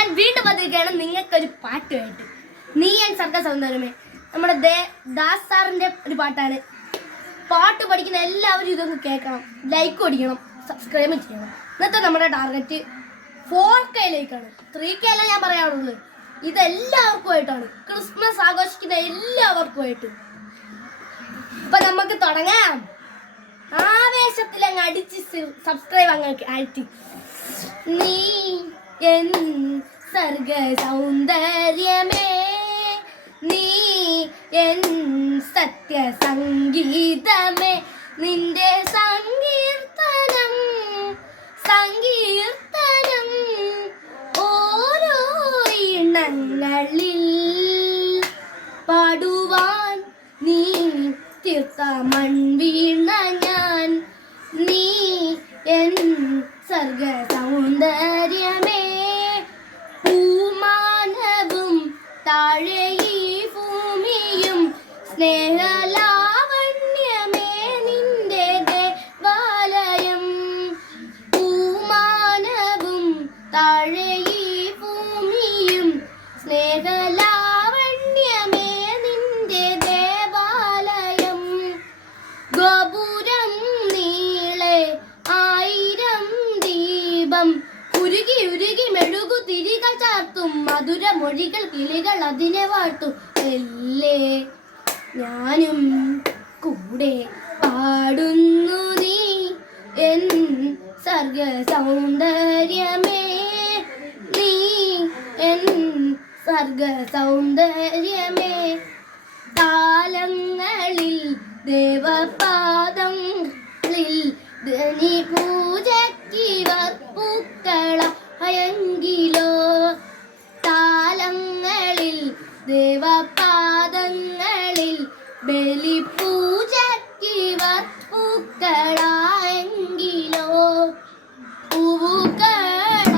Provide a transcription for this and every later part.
ഞാൻ വീണ്ടും വന്നിരിക്കുകയാണ് നിങ്ങൾക്കൊരു പാട്ടുമായിട്ട്. നീ ഞാൻ സർക്കാർ സൗന്ദര്യമേ നമ്മുടെ ദാസ് സാറിൻ്റെ ഒരു പാട്ടാണ്. പാട്ട് പഠിക്കുന്ന എല്ലാവരും ഇതൊന്ന് കേൾക്കണം, ലൈക്ക് അടിക്കണം, സബ്സ്ക്രൈബ് ചെയ്യണം. ഇന്നത്തെ നമ്മുടെ ടാർഗറ്റ് 4K-ലേക്കാണ്. 3K അല്ല ഞാൻ പറയാറുള്ളത്. ഇതെല്ലാവർക്കുമായിട്ടാണ്, ക്രിസ്മസ് ആഘോഷിക്കുന്ന എല്ലാവർക്കുമായിട്ട്. അപ്പൊ നമുക്ക് തുടങ്ങാം. ആവേശത്തിൽ അങ്ങ് അടിച്ച് സബ്സ്ക്രൈബ് അങ്ങ് ആഴ്ത്തി. നീ എൻ സർഗ സൗന്ദര്യമേ, നീ എൻ സത്യ സംഗീതമേ, നിന്റെ സങ്കീർത്തനം സങ്കീർത്തനം ഓരോ ഇണങ്ങളിൽ പാടുവാൻ നീ തീർത്ത മൺവീണ ഞാൻ. നീ എൻ സർഗ സൗന്ദര്യമേ, പൂമാനവും താഴെ ഈ ഭൂമിയും സ്നേഹലാവണ്യമേ നിന്റെ ദേവാലയം. പൂമാനവും താഴെ ഈ ഭൂമിയും സ്നേഹലാവണ്യമേ നിന്റെ ദേവാലയം. ഗോപുരം നീളെ 1000 ദീപം ഉരുകി ഉരുകി മെഴുകു തിരികൾ ചാർത്തും മധുര മൊഴികൾ കിളികൾ അതിനെ വാട്ടും. എല്ലേ ഞാനും കൂടെ പാടുന്നു നീ എൻ സർഗ സൗന്ദര്യമേ, നീ എൻ സർഗ സൗന്ദര്യമേ. താലങ്ങളിൽ ദേവപാദങ്ങളിൽ ധനി പൂജക്കിവർ പൂക്കളയെങ്കിലോ. താലങ്ങളിൽ ദേവപാദങ്ങളിൽ ബലിപൂജക്കിവർ പൂക്കളായെങ്കിലോ. പൂക്കളാകാൻ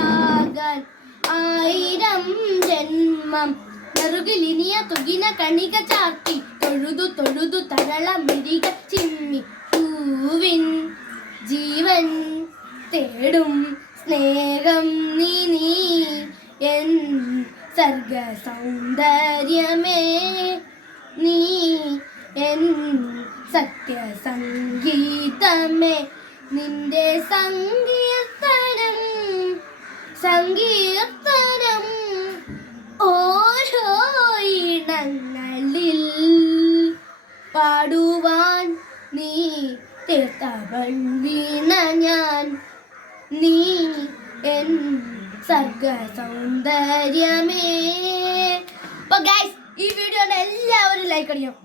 1000 ജന്മം നെറുകിലിനിയ തുകിന കണിക ചാർത്തി തൊഴുതു തൊഴുതു തരള മിരിക ചിമ്മി. പൂവിൻ ജീവൻ തേടും സ്നേഹം നീ എൻ സർഗ സൗന്ദര്യമേ, നീ എൻ സത്യ സംഗീതമേ, നിന്റെ സങ്കീർത്തനം സങ്കീർത്തനം ഓരോ ഇടങ്ങളിൽ പാടുവാൻ നീ തീർത്തവൻ വീണ ഞാൻ. നീ എൻ സർഗ സൗന്ദര്യമേ. അപ്പൊ ഗൈസ്, ഈ വീഡിയോയുടെ എല്ലാവരും ലൈക്ക് അടിക്കണം.